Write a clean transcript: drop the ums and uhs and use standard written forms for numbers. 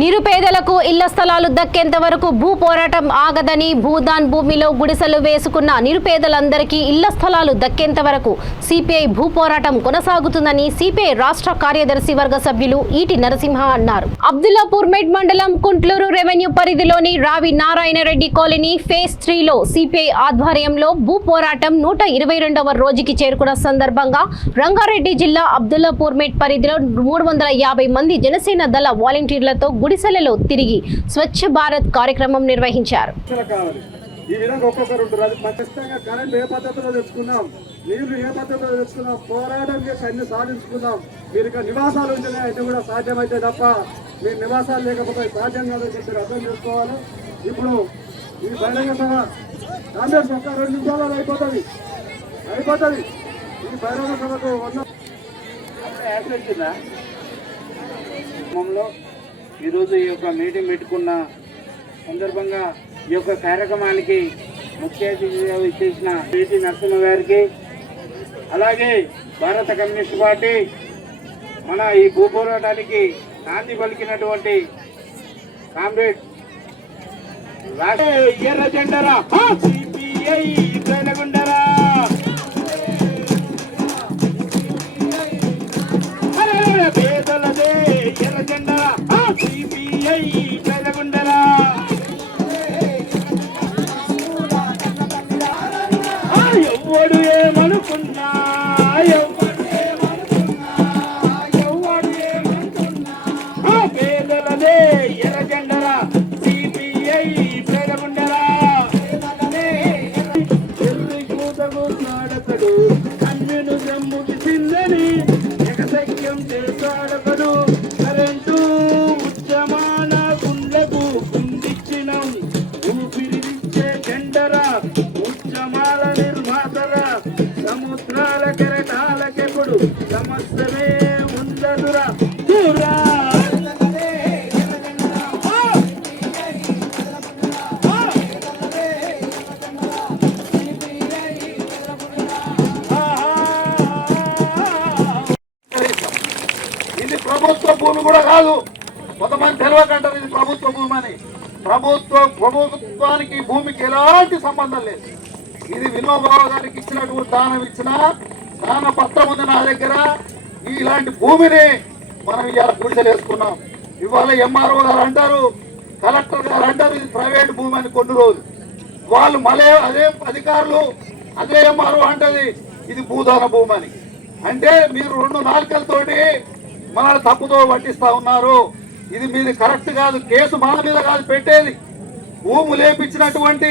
నిరుపేదలకు ఇళ్ల స్థలాలు దక్కేంత వరకు భూ పోరాటం ఆగదని భూదాన్ భూమిలో గుడిసెలు వేసుకున్న నిరుపేదలందరికీ ఇళ్ల స్థలాలు దక్కేంత వరకు సిపిఐ భూ పోరాటం కొనసాగుతుందని సిపిఐ రాష్ట్ర కార్యదర్శి వర్గ సభ్యులు ఈటి నరసింహ అన్నారు. అబ్దుల్లాపూర్ మెడ్ మండలం కుంట్లూరు రెవెన్యూ పరిధిలోని రావి నారాయణ రెడ్డి కాలనీ ఫేజ్ 3లో సిపిఐ ఆధ్వర్యంలో భూ పోరాటం 122వ రోజుకి చేరుకున్న సందర్భంగా రంగారెడ్డి జిల్లా అబ్దుల్లాపూర్ మెడ్ పరిధిలో 350 మంది జనసేన దళ వాలంటీర్లతో గుడిసెలలో తిరిగి స్వచ్ఛ భారత్ కార్యక్రమం నిర్వహించారు. ఈ విధంగా ఒక్కొక్కరు ఉంటారు. అది ఖచ్చితంగా కరెంట్ ఏ పద్ధతిలో తెచ్చుకున్నాం, నీళ్లు ఏ పద్ధతిలో తెచ్చుకున్నాం, పోరాటం చేసి అన్ని సాధించుకున్నాం. మీరు ఇక నివాసాలు ఉంటేనే అయితే కూడా సాధ్యమైతే తప్ప మీరు నివాసాలు లేకపోతే సాధ్యం కాదని చెప్పి అర్థం చేసుకోవాలి. ఇప్పుడు ఈ బహిరంగ సభ కాంగ్రెస్ ఒక్క 2 నిమిషాలలో అయిపోతుంది. ఈ బహిరంగ సభకు ఈరోజు ఈ యొక్క మీటింగ్ పెట్టుకున్న సందర్భంగా ఈ యొక్క కార్యక్రమానికి ముఖ్య అతిథిగా ఇచ్చేసిన పిటి నరసింహ గారికి, అలాగే భారత కమ్యూనిస్ట్ పార్టీ మన ఈ భూ పోరాటానికి నాంది పలికినటువంటి కామ్రేడ్ ఎర్ర జెండరా సిపిఐ వెలుగుండరా, పేదలదే ఎర్ర జెండరా సిపిఐ వెలుగుండరా, ఎవ్వడు ఏమనుకున్నా పేదలదే ఎర్ర జెండరా సిపిఐ వెలుగుండరా, ఎల్లి కూతకు నాడకడు కన్నును జమ్ముకి తిందని ఎగసక్యం చేస్తాడకడు, కరెంటు ఉద్యమాన గుండెకు గుండిచ్చినం, ఊపిరిచ్చే జెండరా ఉద్యమాల నిర్మాతరా, సముద్రాల కెరటాలకెప్పుడు సమస్యమే ఉండదురా దూరా. ఇది ప్రభుత్వ భూమి కూడా కాదు, కొంతమంది తెలియకంటారు ఇది ప్రభుత్వ భూమి అని. ప్రభుత్వానికి భూమికి ఎలాంటి సంబంధం లేదు. ఇది వినోబాబు గారికి ఇచ్చినటువంటి దానం ఇచ్చిన దాన పత్రం ఉంది నా దగ్గర. ఇలాంటి భూమిని మనం ఇవాళ గుడిసెలు వేసుకున్నాం. ఇవాళ ఎంఆర్ఓ గారు అంటారు, కలెక్టర్ గారు అంటారు ఇది ప్రైవేట్ భూమి అని కొన్ని రోజులు. వాళ్ళు మళ్ళీ అదే అధికారులు అదే ఎంఆర్ఓ అంటది ఇది భూదాన భూమి అని. అంటే మీరు 2 నాలుకలతోటి మనల్ని తప్పుతో పట్టిస్తా ఉన్నారు. ఇది మీది కరెక్ట్ కాదు. కేసు మన మీద కాదు పెట్టేది, భూము లేపించినటువంటి